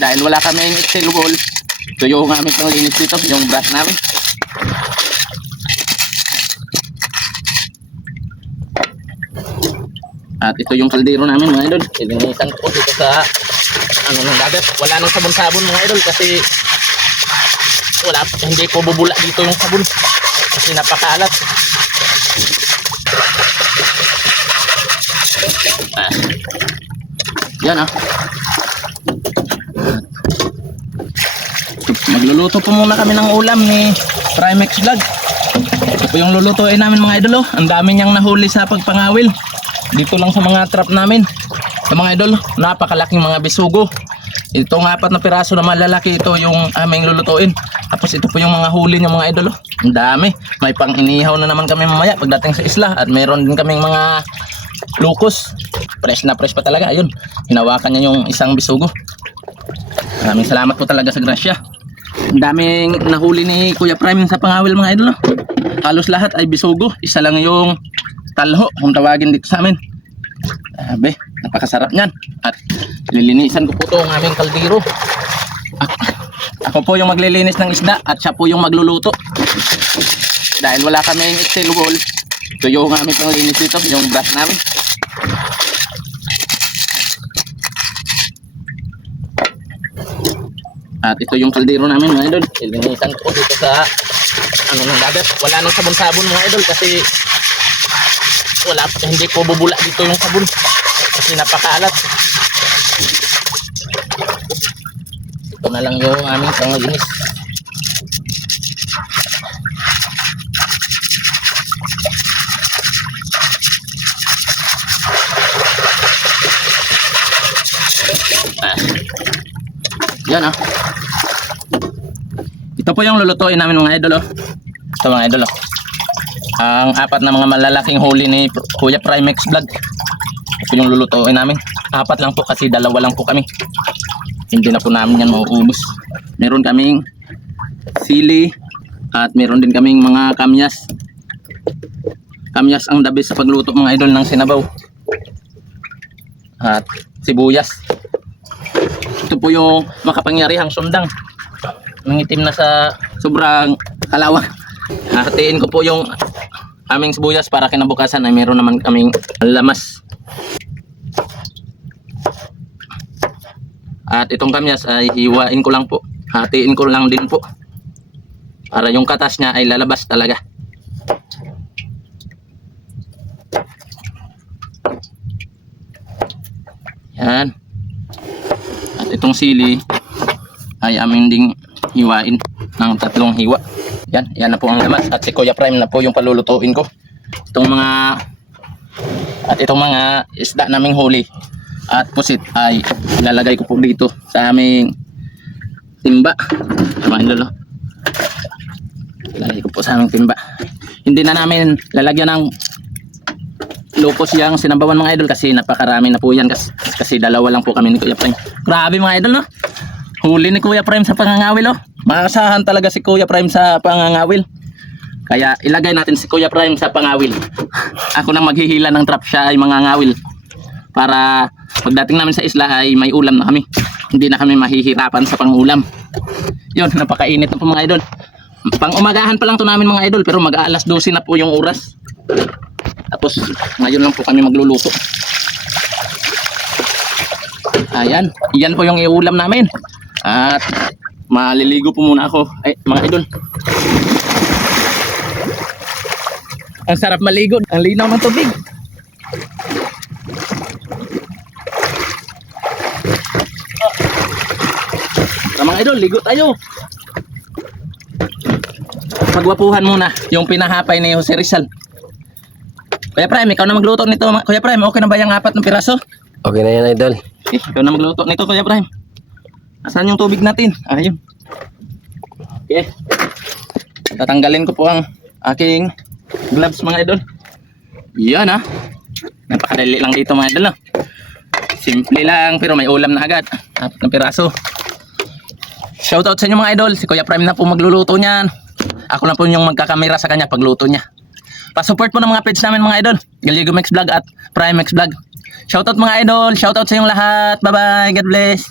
Dahil wala kaming Excel wall, ito yung aming panglinis dito, yung brush namin. At ito yung kaldero namin mga idol. Ilinisan ko dito sa ng dagat. Wala nang sabon-sabon mga idol kasi hindi ko bubula dito yung sabon kasi napakalat. Yan magluluto po muna kami ng ulam ni Primex Vlog. Ito po yung lulutuin namin mga idol. Ang dami niyang nahuli sa pagpangawil dito lang sa mga trap namin. Sa mga idol, napakalaking mga bisugo. Itong 4 na piraso na malalaki, ito yung aming lulutuin. Tapos ito po yung mga huli niya mga idol. Ang dami. May pang inihaw na naman kami mamaya pagdating sa isla. At meron din kaming mga lukos. Fresh na fresh pa talaga. Ayun, hinawakan niya yung isang bisugo. Maraming salamat po talaga sa grasya. Ang daming nahuli ni Kuya Prime sa pangawil mga idol. Halos lahat ay bisugo. Isa lang yung talho kung tawagin dito sa amin. Abe, napakasarap niyan. At lilinisan ko po ito ang aming kaldero. Ako po yung maglilinis ng isda at siya po yung magluluto. Dahil wala kaming Excel wall, ito yung aming panglinis dito, yung brush namin. At ito yung kaldero namin mga idol. Lilinisan ko dito sa ng dagat. Wala nang sabon-sabon mga idol kasi hindi ko bubula dito yung sabon kasi napakalat. Ito na lang yung aming panglinis. Yan ito po yung lulutuin namin mga idol. Ito mga idol ang 4 na mga malalaking huli ni Kuya Primex Vlog. Ito yung lulutuin namin. 4 lang po kasi 2 lang po kami. Hindi na po namin yan mauubos. Meron kaming sili at meron din kaming mga kamyas. Kamyas ang the best sa pagluto mga idol ng sinabaw. At sibuyas. Ito po yung makapangyarihang sundang. Nangitim na sa sobrang kalawang. Hatiin ko po yung aming sibuyas para kinabukasan ay meron naman kaming lamas. At itong kamyas ay hiwain ko lang po. Hatiin ko lang din po. Para yung katas niya ay lalabas talaga. Yan. At itong sili ay aming ding hiwain ng 3 hiwa. Yan na po ang lamas. At si Kuya Prime na po yung palulutuin ko. Itong mga isda naming huli at pusit ay ilalagay ko po dito sa aming timba. Ilalagay ko po sa aming timba. Hindi na namin lalagyan ng lukos yung sinabawan mga idol kasi napakarami na po yan kasi 2 lang po kami ni Kuya Prime. Grabe mga idol huli ni Kuya Prime sa pangangawil Maasahan talaga si Kuya Prime sa pangangawil. Kaya ilagay natin si Kuya Prime sa pangawil. Ako nang maghihila ng trap, siya ay mangangawil. Para pagdating namin sa isla ay may ulam na kami. Hindi na kami mahihirapan sa pangulam. Yun, napakainit na po mga idol. Pang umagahan pa lang to namin mga idol pero mag-aalas 12 na po yung oras. Tapos ngayon lang po kami magluluto. Ayan, yan po yung iulam namin. At maliligo po muna ako. Ay, mga idol. Ang sarap maligo. Ang linaw ng tubig. Mga idol, ligo tayo. Pagwapuhan muna yung pinahapay ni Jose Rizal. Kuya Prime, ikaw na magluto nito. Kuya Prime, okay na ba yung 4 na piraso? Okay na yan idol. Ikaw na magluto nito Kuya Prime. Asan yung tubig natin? Ayun. Okay. Tatanggalin ko po ang aking gloves mga idol. Yan napakadali lang dito mga idol Simple lang pero may ulam na agad. 4 na piraso. Shoutout sa inyo mga idol. Si Kuya Prime na po magluluto niyan. Ako lang po yung magkakamera sa kanya pagluto niya. Pa-support po ng mga page namin mga idol. Galigo Mix Vlog at Primex Vlog. Shoutout mga idol. Shoutout sa inyong lahat. Bye bye. God bless.